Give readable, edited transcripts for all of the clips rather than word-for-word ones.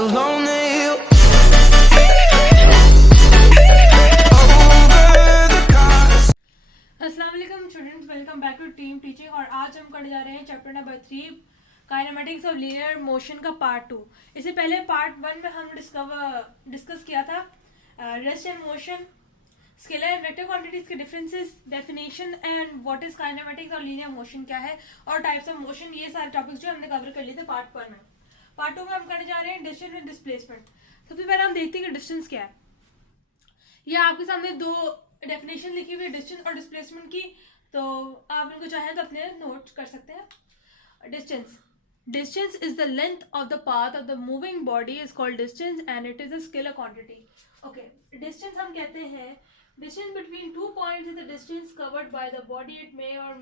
alone to heal. अस्सलाम वालेकुम students, welcome back to team teaching. और आज हम करने जा रहे हैं chapter number 3 kinematics of linear motion का पार्ट 2। इससे पहले पार्ट 1 में हम डिस्कस किया था rest and motion, scalar and vector quantities के differences, definition and what is kinematics और लीनियर मोशन क्या है और टाइप्स ऑफ मोशन। ये सारे टॉपिक्स जो हमने कवर कर लिए थे पार्ट 1 में। पार्ट 2 में हम करने जा रहे हैं डिस्टेंस एंड डिस्प्लेसमेंट। सबसे पहले हम देखते हैं कि डिस्टेंस क्या है। यह आपके सामने दो डेफिनेशन लिखी हुई है डिस्टेंस और डिस्प्लेसमेंट की, तो आप इनको चाहें तो अपने नोट कर सकते हैं। Distance is the length of the path of the moving body is called distance and it is a scalar quantity. Okay, distance हम कहते हैं distance between two points is the distance covered by the body. It may और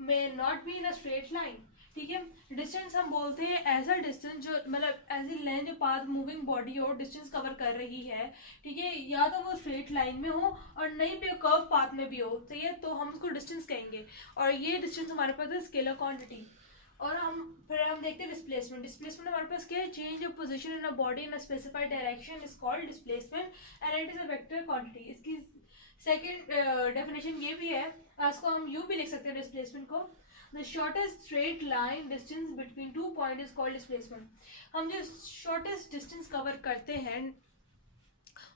may not be in a straight line. ठीक है, distance हम बोलते हैं ऐसा डिस्टेंस जो मतलब ऐसी लेंथ जो पाथ मूविंग बॉडी हो डिस्टेंस कवर कर रही है। ठीक है, या तो वो स्ट्रेट लाइन में हो और नहीं भी कर्व पाथ में भी हो, सही है, तो हम उसको डिस्टेंस कहेंगे। और ये डिस्टेंस हमारे पास है स्केलर क्वांटिटी। और फिर हम देखते हैं डिस्प्लेसमेंट। डिस्प्लेसमेंट हमारे पास क्या है? Change of position in a body in a specified direction is called displacement and it is a vector quantity. इसकी सेकेंड डेफिनेशन ये भी है, इसको हम यू भी लिख सकते हैं डिस्प्लेसमेंट को। The shortest straight line distance between two points is called displacement. हम जो shortest distance cover करते हैं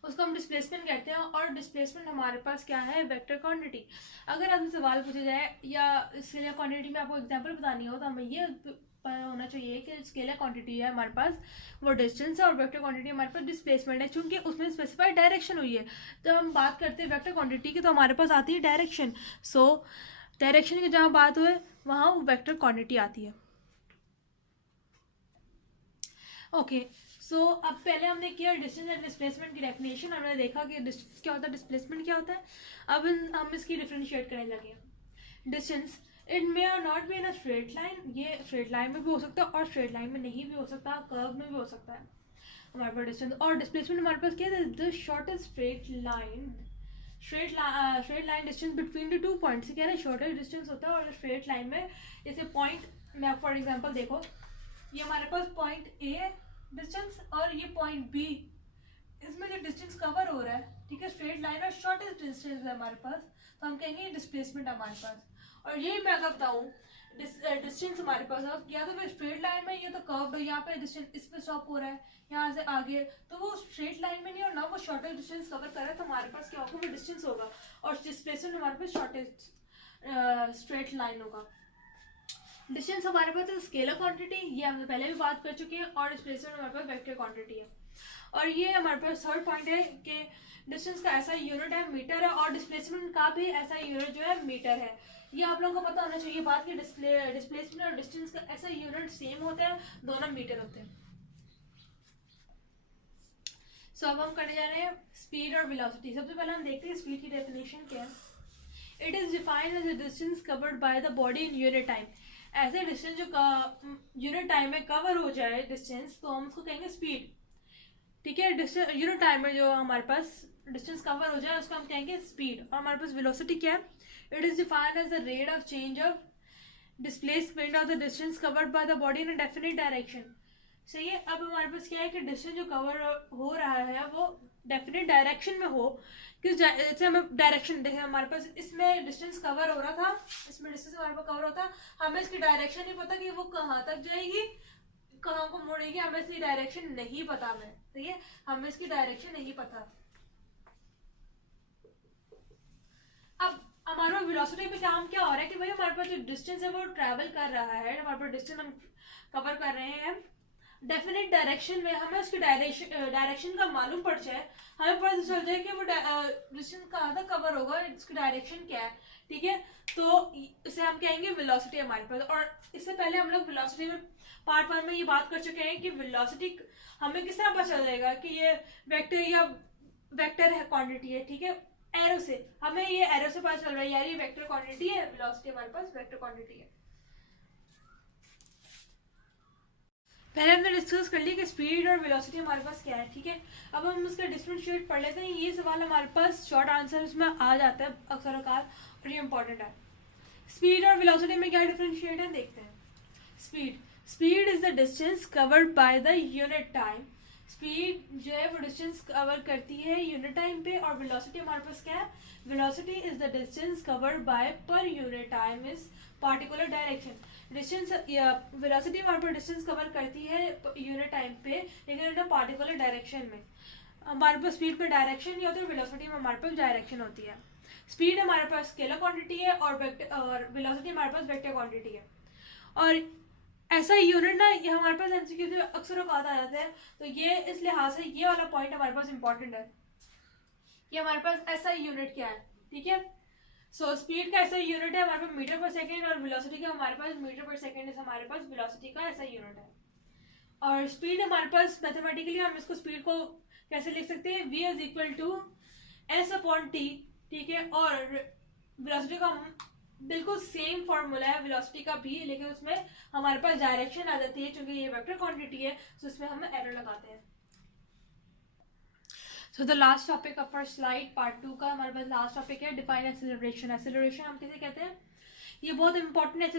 उसको हम डिस्प्लेसमेंट कहते हैं। और डिस्प्लेसमेंट हमारे पास क्या है? Vector quantity. अगर आपसे सवाल पूछा जाए या स्केलर क्वांटिटी में आपको एग्जांपल बतानी हो तो हमें ये पता होना चाहिए कि स्केलर क्वांटिटी है हमारे पास वो डिस्टेंस है और वेक्टर क्वांटिटी हमारे पास डिस्प्लेसमेंट है। चूंकि उसमें स्पेसिफाइड डायरेक्शन हुई है, तो हम बात करते हैं वेक्टर क्वांटिटी की तो हमारे पास आती है डायरेक्शन। सो डायरेक्शन की जहाँ बात हुए वहाँ वो वेक्टर क्वांटिटी आती है। ओके, सो अब पहले हमने किया डिस्टेंस एंड डिस्प्लेसमेंट की डेफिनेशन। हमने देखा कि डिस्टेंस क्या होता है, डिस्प्लेसमेंट क्या होता है। अब हम इसकी डिफ्रेंशिएट करने लगे। डिस्टेंस इट मे और not be in a straight line. ये स्ट्रेट लाइन में भी हो सकता है और स्ट्रेट लाइन में नहीं भी हो सकता, कर्व में भी हो सकता है हमारे पास डिस्टेंस। और डिस्प्लेसमेंट हमारे पास क्या है? The shortest straight line distance between the two points. कह रहे हैं शॉर्टेस्ट डिस्टेंस होता है और स्ट्रेट लाइन में जैसे पॉइंट में फॉर एग्जांपल देखो, ये हमारे पास पॉइंट ए डिस्टेंस और ये पॉइंट बी, इसमें जो डिस्टेंस कवर हो रहा है, ठीक है, स्ट्रेट लाइन और शॉर्टेस्ट डिस्टेंस है हमारे पास, तो हम कहेंगे डिस्प्लेसमेंट हमारे पास। और यही मैं अगर बताऊँ डिस्टेंस हमारे पास या तो फिर स्ट्रेट लाइन में, ये तो कर्व है, यहाँ पे डिस्टेंस इस पे स्टॉप हो रहा है, यहाँ से आगे, तो वो स्ट्रेट लाइन में नहीं और ना वो शॉर्टेस्ट डिस्टेंस कवर कर रहा है, तो हमारे पास क्या होगा? वो डिस्टेंस होगा। और डिस्प्लेसमेंट हमारे पास शॉर्टेस्ट स्ट्रेट लाइन होगा। डिस्टेंस हमारे पास स्केलर क्वांटिटी, ये हमने पहले भी बात कर चुके हैं, और डिस्प्लेसमेंट हमारे पास वेक्टर क्वांटिटी है। और ये हमारे पास थर्ड पॉइंट है कि डिस्टेंस का ऐसा यूनिट है मीटर है और डिस्प्लेसमेंट का भी ऐसा यूनिट जो है मीटर है। ये आप लोगों को पता होना चाहिए बात कि डिस्प्लेसमेंट और डिस्टेंस का ऐसा यूनिट सेम होता है, दोनों मीटर होते हैं। सो अब हम करने जा रहे हैं स्पीड और वेलोसिटी। सबसे पहले हम देखते हैं स्पीड की डेफिनेशन क्या है। It is defined as a distance covered by the body in unit time. ऐसे डिस्टेंस जो यूनिट टाइम में कवर हो जाए डिस्टेंस, तो हम उसको कहेंगे स्पीड। ठीक है, डिस्टेंस यूनिट टाइम में जो हमारे पास डिस्टेंस कवर हो जाए उसको हम कहेंगे स्पीड। और हमारे पास वेलोसिटी क्या है? It is defined as the rate of change of displacement of the distance covered by the body in a definite direction. सही है, अब हमारे पास क्या है कि डिस्टेंस जो कवर हो रहा है वो डेफिनेट डायरेक्शन में हो। जैसे हमें डायरेक्शन देखे, हमारे पास इसमें डिस्टेंस कवर हो रहा था, इसमें डिस्टेंस हमारे पास कवर होता, हमें इसकी डायरेक्शन नहीं पता कि वो कहाँ तक जाएगी, कहाँ को मुड़ेगी, हमें इसकी डायरेक्शन नहीं पता। हमें ठीक है, हमें इसकी डायरेक्शन नहीं पता। अब हमारा वेलोसिटी पे काम क्या हो रहा है कि भाई हमारे पास जो डिस्टेंस है वो ट्रैवल कर रहा है, हमारे पास डिस्टेंस हम कवर कर रहे हैं डेफिनेट डायरेक्शन में। हमें उसकी डायरेक्शन का मालूम पड़ जाए, हमें पता चल जाए कि वो डिस्टेंस कहाँ तक कवर होगा, इसकी डायरेक्शन क्या है। ठीक है, तो इसे हम कहेंगे वेलोसिटी हमारे पास। और इससे पहले हम लोग वेलोसिटी में पार्ट 1 में ये बात कर चुके हैं कि वेलोसिटी हमें किस तरह पता चल जाएगा कि ये वेक्टर या वेक्टर है क्वांटिटी है। ठीक है, एरो से हमें ये एरो से पता चल रहा है यार ये वेक्टर क्वांटिटी है, वेलोसिटी हमारे पास वेक्टर क्वांटिटी है। पहले हमने डिस्कस कर लिया कि स्पीड और वेलोसिटी हमारे पास क्या है। ठीक है, अब हम उसका डिफरेंशिएट पढ़ लेते हैं। ये सवाल हमारे पास शॉर्ट आंसर इसमें आ जाता है अक्सर औकात और ये इंपॉर्टेंट है। स्पीड और वेलोसिटी में क्या डिफरेंशिएट है देखते हैं। Speed speed is the distance covered by the unit time. Speed जो है वो डिस्टेंस कवर करती है यूनिट टाइम पे, और वेलोसिटी हमारे पास क्या है, velocity is the distance covered bye per unit time is particular direction. Distance velocity हमारे पास डिस्टेंस कवर करती है यूनिट टाइम पे, लेकिन इन पार्टिकुलर डायरेक्शन में। हमारे पास स्पीड में डायरेक्शन नहीं होती, वेलोसिटी में हमारे पास डायरेक्शन होती है। स्पीड हमारे पास स्केलर क्वांटिटी है और वेलोसिटी हमारे पास वेक्टर क्वांटिटी है। और ऐसा यूनिट ना, ये हमारे पास एमसीक्यू में अक्सर औकात आ जाते हैं, तो ये इस लिहाज से ये वाला पॉइंट हमारे पास इंपॉर्टेंट है कि हमारे पास ऐसा यूनिट क्या है, ठीक है। सो स्पीड का ऐसा यूनिट है हमारे पास मीटर पर सेकेंड, और वेलोसिटी का हमारे पास मीटर पर सेकेंड हमारे पास वेलोसिटी का ऐसा यूनिट है। और स्पीड हमारे पास मैथमेटिकली हम इसको स्पीड को कैसे लिख सकते हैं, v is equal to S upon T, ठीक है। और वेलोसिटी का बिल्कुल सेम फॉर्मूला है वेलोसिटी का भी, लेकिन उसमें हमारे पास डायरेक्शन आ जाती है, क्योंकि ये वेक्टर क्वांटिटी है, तो इसमें हम एरर लगाते हैं। So the last topic of our slide part 2 का हमारे पास लास्ट टॉपिक है डिफाइन एक्सेलरेशन। एक्सेलरेशन हम किसे कहते हैं, ये बहुत इंपॉर्टेंट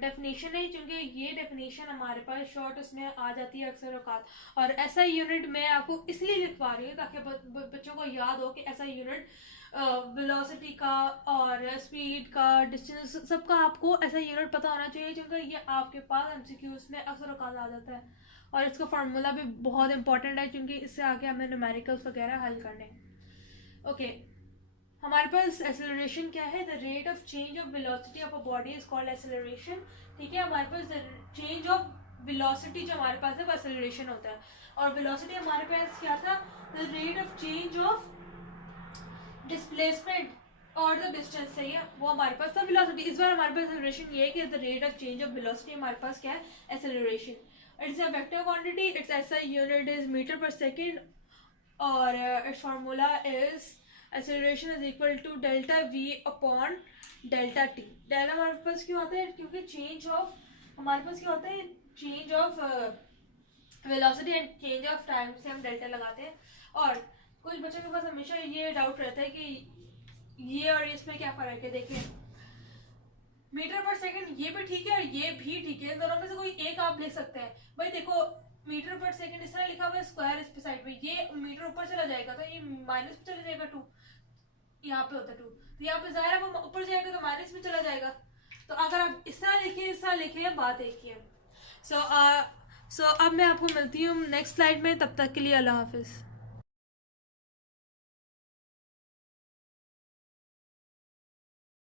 डेफिनेशन है, क्योंकि ये डेफिनेशन हमारे पास शॉर्ट उसमें आ जाती है अक्सर औकात। और ऐसा यूनिट मैं आपको इसलिए लिखवा रही हूँ ताकि बच्चों को याद हो कि ऐसा यूनिट वेलोसिटी का और स्पीड का, डिस्टेंस, सबका आपको ऐसा यूनिट पता होना चाहिए, क्योंकि ये आपके पास एमसीक्यूज में अक्सर औकात आ जाता है। और इसका फार्मूला भी बहुत इंपॉर्टेंट है, क्योंकि इससे आगे हमें न्यूमेरिकल्स वगैरह हल करने। ओके, हमारे पास एक्सेलरेशन क्या है, the rate of change of velocity of a body is called acceleration, ठीक है। हमारे पास द चेंज ऑफ वेलोसिटी जो हमारे पास है वो एक्सेलरेशन होता है। और वेलोसिटी हमारे पास क्या था, the rate of change of displacement और द डिस्टेंस, सही है, वो हमारे पास था वेलोसिटी। इस बार हमारे पास एक्सेलरेशन ये है कि the rate of change of velocity हमारे पास क्या है, acceleration. It's a vector quantity, its SI unit is metre पर सेकेंड, और its formula is acceleration is equal to delta V upon delta T. Delta हमारे पास क्यों आता है, क्योंकि चेंज ऑफ हमारे पास क्या होता है, change of velocity and change of time से हम डेल्टा लगाते हैं। और कुछ बच्चों के पास हमेशा ये डाउट रहता है कि ये और इसमें क्या फर्क है। देखिए, मीटर पर सेकंड ये भी ठीक है और ये भी ठीक है, दोनों में से कोई एक आप लिख सकते हैं। भाई देखो, मीटर पर सेकंड इस तरह लिखा हुआ है, स्क्वायर इस पे साइड में, ये मीटर ऊपर चला जाएगा तो ये माइनस में चला जाएगा 2, यहाँ पे होता है 2, तो यहाँ पे जाहिर है वो ऊपर जाएगा तो माइनस में चला जाएगा। तो अगर आप इस तरह लिखे बात एक ही है। सो अब मैं आपको मिलती हूँ नेक्स्ट स्लाइड में, तब तक के लिए अल्लाह हाफिज़।